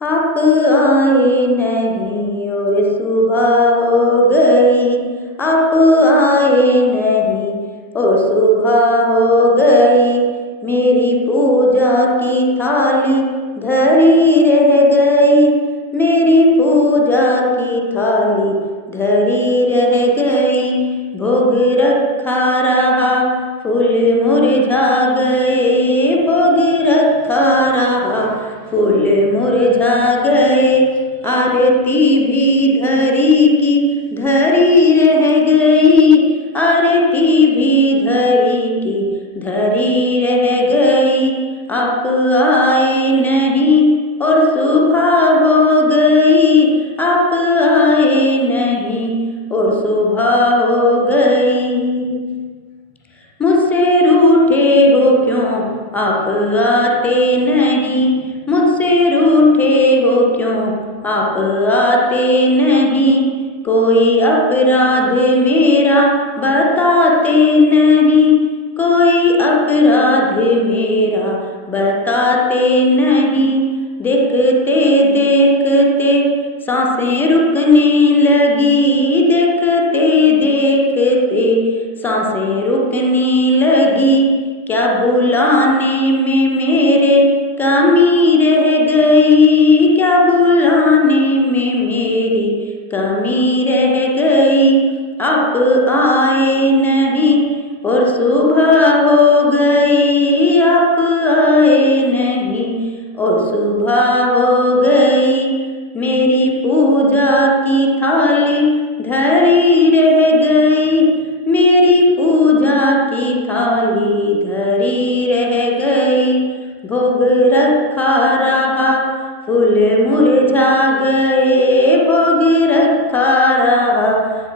आप आए नहीं और सुबह हो गई, आप आए नहीं और सुबह हो गई। मेरी पूजा की थाली धरी रह गई, मेरी पूजा की थाली धरी रह गई। भोग रखा रहा फूल मुरझा गए, भोग रखा रहा फूल मुरझा गए। आरती भी धरी की धरी रह गई, आरती भी धरी की धरी रह गई। आप आए नहीं और सुबह हो गई, आप आए नहीं और सुबह हो गई। मुझसे रूठे हो क्यों आप आते नहीं, मुझसे रूठे हो क्यों आप आते नहीं। कोई अपराध मेरा बताते नहीं, कोई अपराध मेरा बताते नहीं। देखते देखते सांसें रुकने लगी, देखते देखते सांसें रुकने लगी। क्या बुलाने में मेरे कमी रह गई, क्या बुलाने में मेरी कमी रह गई। आप आए नहीं और सुबह हो गई, आप आए नहीं और सुबह हो गई। मेरी पूजा की थाली धरी रह गई, मेरी पूजा की थाली धरी रह गई। भोग रखा रहा फूल मुरझा गए, भोग रखा रहा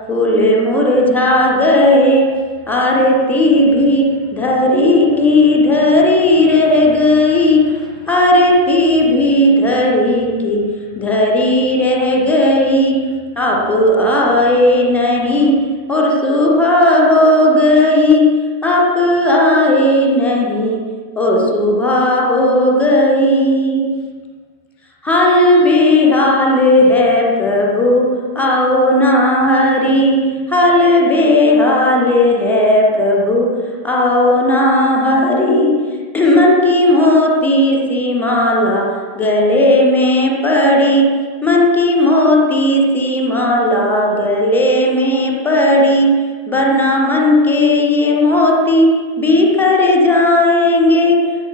फूल मुरझा गए। आरती भी धरी की धरी रह गई, आरती भी धरी की धरी रह गई। आप आए नहीं और सुबह हो गई, आप आए नहीं और सुबह हो गई। हाल बेहाल है प्रभु आओ ना हरि, हाल बेहाल है प्रभु आओ ना हरि। मन की मोती सी माला गले में पड़ी, मन की मोती सी माला गले में पड़ी। वरना मन के ये मोती बिखर जाएंगे,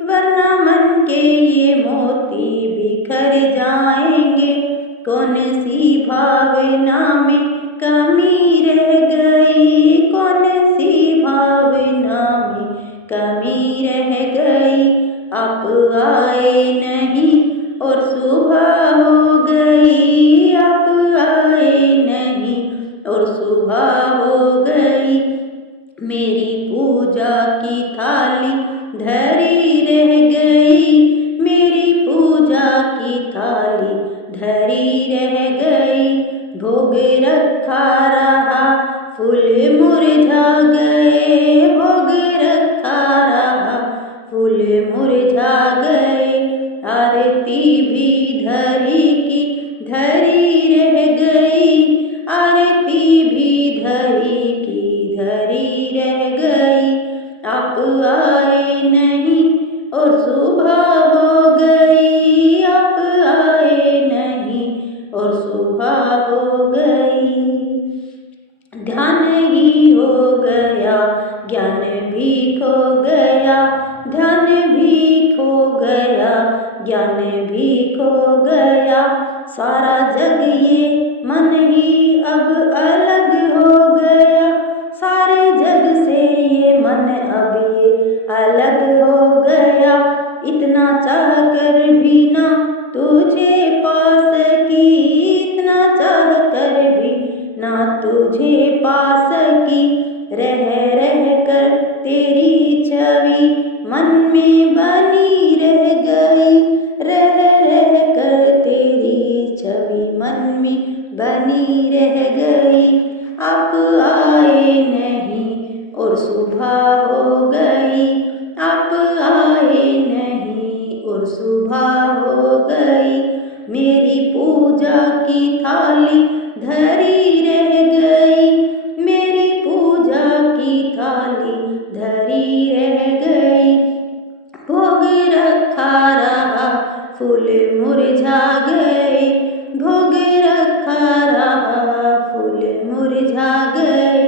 वरना मन के ये मोती बिखर जाएंगे। कौन सी भावना में कमी रह गई, कौन सी भावना में कमी रह गई। आप आए नहीं और सुबह हो गई, आप आए नहीं और सुबह हो गई। मेरी पूजा की थाली धरी रह गई, मेरी पूजा की थाली धरी रह गई। भोग रखा रहा फूल मुरझा गए, भोग रखा रहा फूल मुरझा गए। आरती भी धरी की धरी रह गई, आरती भी धरी की धरी रह गई। आप आए नहीं और सुबह हो गई, आप आए नहीं और सुबह हो गई। ध्यान ही हो गया ज्ञान भी खो गया, ध्यान भी खो गया ज्ञान भी खो गया। सारा जग ये मन ही अब अलग हो गया, सारे जग से ये मन अब ये अलग हो गया। इतना चाह कर भी ना तुझे पा सकी, इतना चाह कर भी ना तुझे पा सकी। रह रह कर तेरी छवि मन में बनी रह गई, रह रह कर तेरी छवि मन में बनी रह गई। आप आए नहीं और सुबह हो गई, आप आए नहीं और सुबह हो गई। मेरी पूजा की थाली धरी रह गई, मेरी पूजा की थाली धरी रह गई। भोग रखा रहा फूल मुरझा गए, भोग रखा रहा फूल मुरझा गए।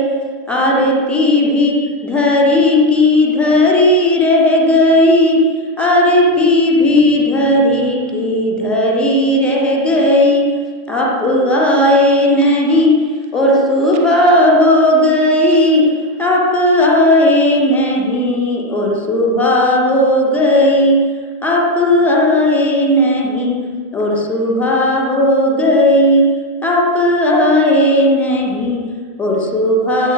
आरती भी धरी की धरी रह गई, आरती भी धरी की धरी रह गई। आप आए नहीं और सुबह हो गई, आप आए नहीं और सुबह हो गई, आप आए नहीं और सुबह हो गई, आप आए नहीं और सुबह